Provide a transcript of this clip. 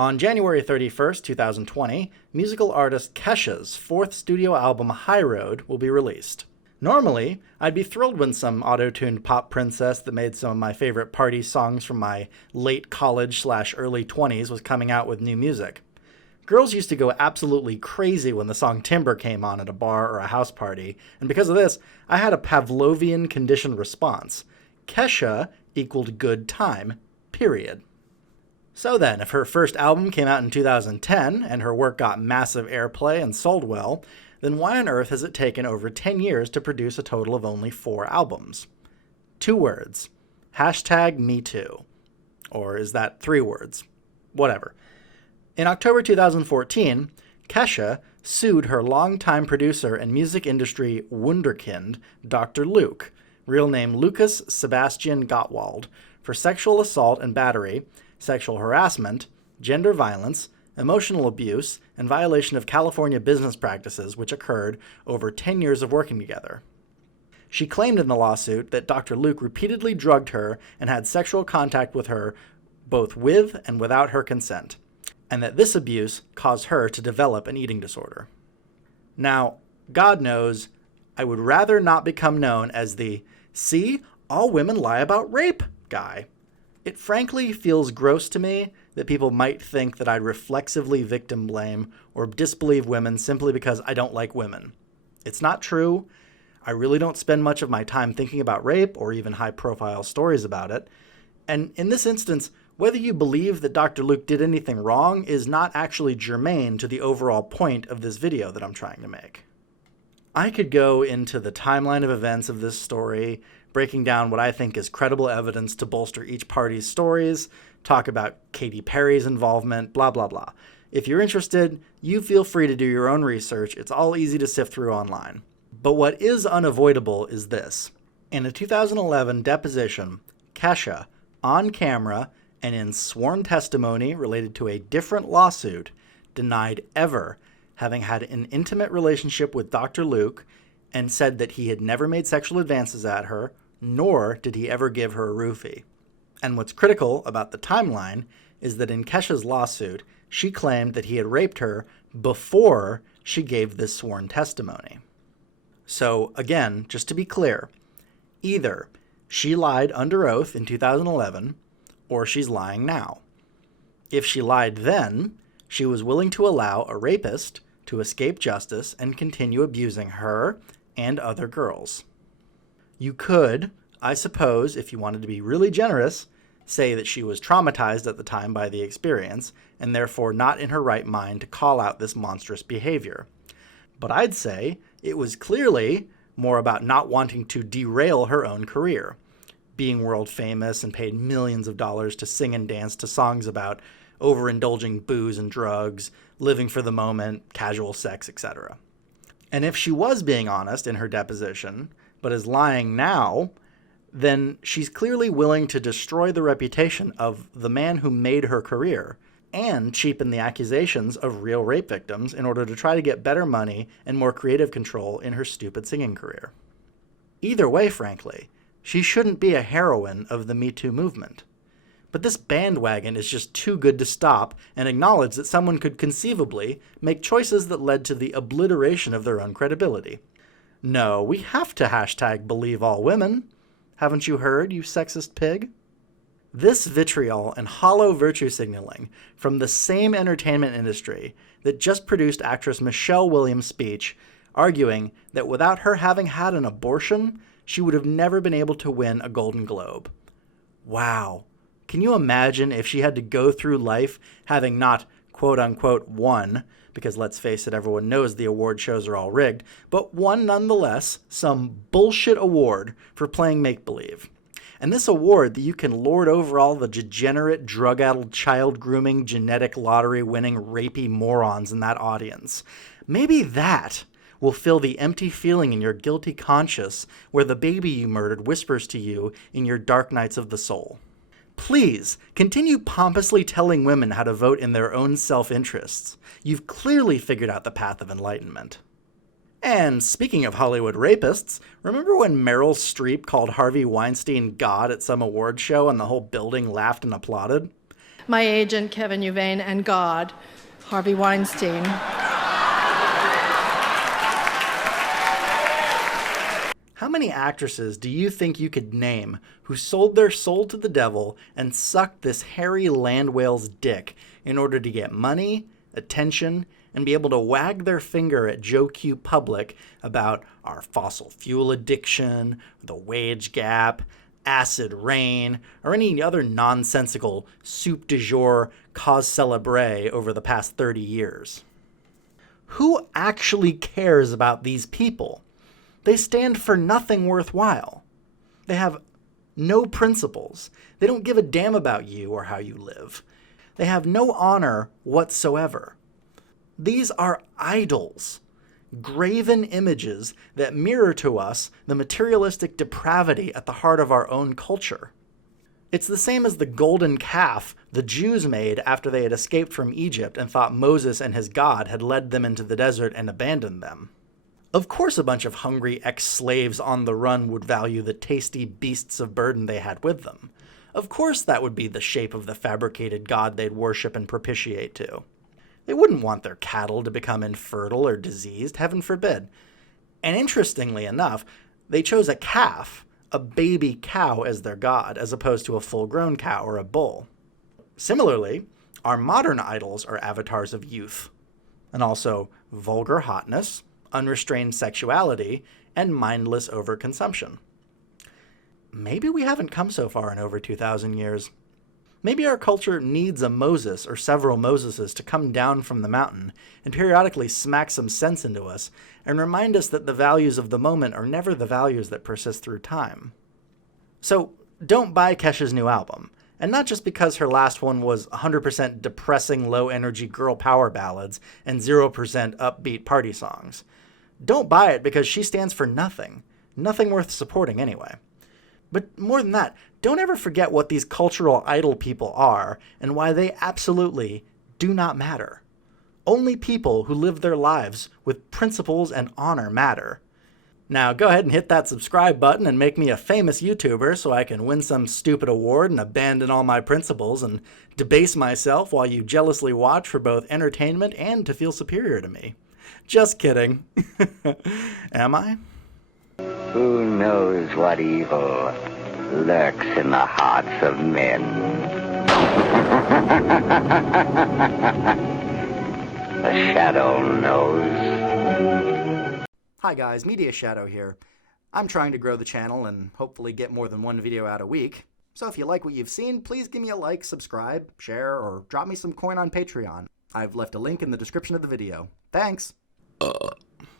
On January 31st, 2020, musical artist Kesha's fourth studio album, High Road, will be released. Normally, I'd be thrilled when some auto-tuned pop princess that made some of my favorite party songs from my late college/early 20s was coming out with new music. Girls used to go absolutely crazy when the song Timber came on at a bar or a house party, and because of this, I had a Pavlovian conditioned response. Kesha equaled good time, period. So then, if her first album came out in 2010 and her work got massive airplay and sold well, then why on earth has it taken over 10 years to produce a total of only 4 albums? 2 words. #MeToo. Or is that 3 words? Whatever. In October 2014, Kesha sued her longtime producer and music industry wunderkind, Dr. Luke, real name Lucas Sebastian Gottwald, for sexual assault and battery, sexual harassment, gender violence, emotional abuse, and violation of California business practices which occurred over 10 years of working together. She claimed in the lawsuit that Dr. Luke repeatedly drugged her and had sexual contact with her both with and without her consent, and that this abuse caused her to develop an eating disorder. Now, God knows, I would rather not become known as the "see, all women lie about rape" guy. It frankly feels gross to me that people might think that I reflexively victim blame or disbelieve women simply because I don't like women. It's not true. I really don't spend much of my time thinking about rape or even high-profile stories about it. And in this instance, whether you believe that Dr. Luke did anything wrong is not actually germane to the overall point of this video that I'm trying to make. I could go into the timeline of events of this story, breaking down what I think is credible evidence to bolster each party's stories, talk about Katy Perry's involvement, blah, blah, blah. If you're interested, you feel free to do your own research. It's all easy to sift through online. But what is unavoidable is this. In a 2011 deposition, Kesha, on camera and in sworn testimony related to a different lawsuit, denied ever having had an intimate relationship with Dr. Luke and said that he had never made sexual advances at her, nor did he ever give her a roofie. And what's critical about the timeline is that in Kesha's lawsuit, she claimed that he had raped her before she gave this sworn testimony. So again, just to be clear, either she lied under oath in 2011, or she's lying now. If she lied then, she was willing to allow a rapist to escape justice and continue abusing her and other girls. You could, I suppose, if you wanted to be really generous, say that she was traumatized at the time by the experience and therefore not in her right mind to call out this monstrous behavior. But I'd say it was clearly more about not wanting to derail her own career, being world famous and paid millions of dollars to sing and dance to songs about overindulging booze and drugs, living for the moment, casual sex, etc. And if she was being honest in her deposition, but is lying now, then she's clearly willing to destroy the reputation of the man who made her career and cheapen the accusations of real rape victims in order to try to get better money and more creative control in her stupid singing career. Either way, frankly, she shouldn't be a heroine of the Me Too movement. But this bandwagon is just too good to stop and acknowledge that someone could conceivably make choices that led to the obliteration of their own credibility. No, we have to #BelieveAllWomen. Haven't you heard, you sexist pig? This vitriol and hollow virtue signaling from the same entertainment industry that just produced actress Michelle Williams' speech arguing that without her having had an abortion, she would have never been able to win a Golden Globe. Wow. Can you imagine if she had to go through life having not, quote-unquote, won, because let's face it, everyone knows the award shows are all rigged, but won nonetheless some bullshit award for playing make-believe. And this award that you can lord over all the degenerate, drug-addled, child-grooming, genetic lottery-winning, rapey morons in that audience. Maybe that will fill the empty feeling in your guilty conscience where the baby you murdered whispers to you in your dark nights of the soul. Please, continue pompously telling women how to vote in their own self-interests. You've clearly figured out the path of enlightenment. And speaking of Hollywood rapists, remember when Meryl Streep called Harvey Weinstein God at some award show and the whole building laughed and applauded? my agent, Kevin Uvain, and God, Harvey Weinstein. How many actresses do you think you could name who sold their soul to the devil and sucked this hairy land whale's dick in order to get money, attention, and be able to wag their finger at Joe Q Public about our fossil fuel addiction, the wage gap, acid rain, or any other nonsensical soup du jour cause célèbre over the past 30 years? Who actually cares about these people? They stand for nothing worthwhile. They have no principles. They don't give a damn about you or how you live. They have no honor whatsoever. These are idols, graven images that mirror to us the materialistic depravity at the heart of our own culture. It's the same as the golden calf the Jews made after they had escaped from Egypt and thought Moses and his God had led them into the desert and abandoned them. Of course a bunch of hungry ex-slaves on the run would value the tasty beasts of burden they had with them. Of course that would be the shape of the fabricated god they'd worship and propitiate to. They wouldn't want their cattle to become infertile or diseased, heaven forbid. And interestingly enough, they chose a calf, a baby cow, as their god, as opposed to a full-grown cow or a bull. Similarly, our modern idols are avatars of youth, and also vulgar hotness, unrestrained sexuality, and mindless overconsumption. Maybe we haven't come so far in over 2,000 years. Maybe our culture needs a Moses or several Moseses to come down from the mountain and periodically smack some sense into us and remind us that the values of the moment are never the values that persist through time. So don't buy Kesha's new album. And not just because her last one was 100% depressing low-energy girl power ballads and 0% upbeat party songs. Don't buy it because she stands for nothing. Nothing worth supporting anyway. But more than that, don't ever forget what these cultural idol people are and why they absolutely do not matter. Only people who live their lives with principles and honor matter. Now go ahead and hit that subscribe button and make me a famous YouTuber so I can win some stupid award and abandon all my principles and debase myself while you jealously watch for both entertainment and to feel superior to me. Just kidding. Am I? Who knows what evil lurks in the hearts of men? The shadow knows. Hi guys, Media Shadow here. I'm trying to grow the channel and hopefully get more than one video out a week. So if you like what you've seen, please give me a like, subscribe, share, or drop me some coin on Patreon. I've left a link in the description of the video. Thanks!